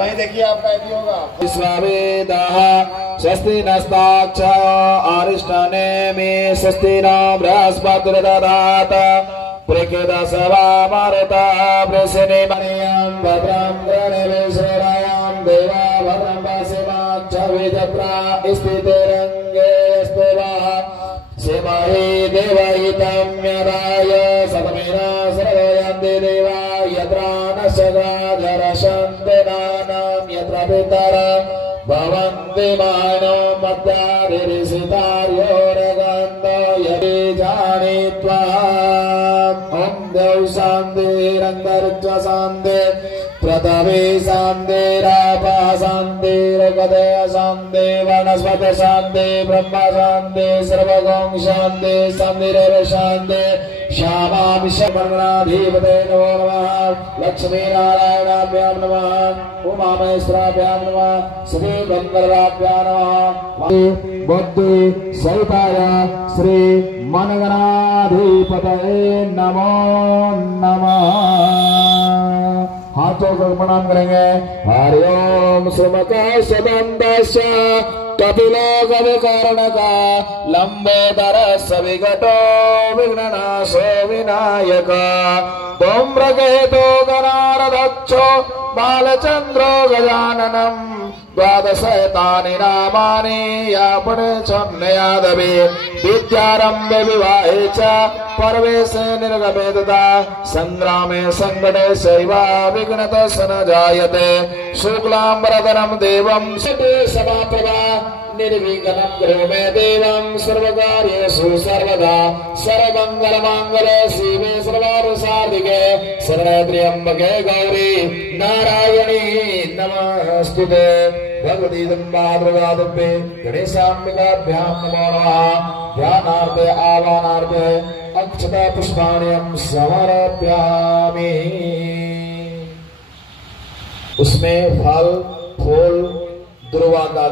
देखिए आपका यदि होगा स्वावेदाः स्वस्ति नस्ताक्ष आरिष्टाने मे स्वस्ति न बृहस्पतिर्दधात प्रकेतसवा मारुता वृषिणी मणियां भद्रां गणेशरायां देवा भद्रं पश्यमाच्छविदप्रा स्थितिरङ्गे स्तवा सेवाहि देवहितं यदाय सतमेना सर्वयन्ति देवा यत्रा न सदाधरशन्तिनानां यत्र पितरा भवन्ति मानो मद्यारिसितार्योरगन्तो यदि जानीत्वा ॐ देव शान्तिरन्तरिक्ष शान्ति पृथिवी शान्तिरापः शान्तिर्गदय शान्ति वनस्पति शान्ति ब्रह्म शान्ति सर्वगं शान्ति शान्तिरेव शान्ति श्यामां शमनाधिपते नमो नमः लक्ष्मीनारायणाभ्यां नमः उमामहेश्वराभ्यां नमः श्री गंधर्वाभ्यां नमः बुद्धि सहिताय श्री मनगणाधिपतये नमो नमः। हाथों को प्रणाम करेंगे। हरि ओम सुमकाशदंडस्य कपिलो गविकर्णका लंबोदर सविघटो विघ्ननाशो विनायक धूम्रकेतो गणारदक्षो बालचंद्रो गजाननम् द्वादशैतानि नामानि यापणे चन्नयादवे विद्यारम्भे विवाहे च परवेशे निर्गमे तथा संग्रामे संकटे सैवा विघ्नतः स न जायते शुक्लाम्बरधरं देवं सते समाप्रभा निर्विघ्नं कुरु मे देवं सर्वकार्येषु सर्वदा सर्वमङ्गलमाङ्गल्ये शिवे सर्वार्थसाधिके शरण्ये त्र्यम्बके गौरी नारायणी नमोस्तुते भगवती दुर्गादेवी गणेशाम्बिकाभ्यां नमो नमः। ध्यानार्थे आवाहनार्थे अक्षता पुष्पाण्यं समर्पयामि। उसमें फल फूल दुर्वा का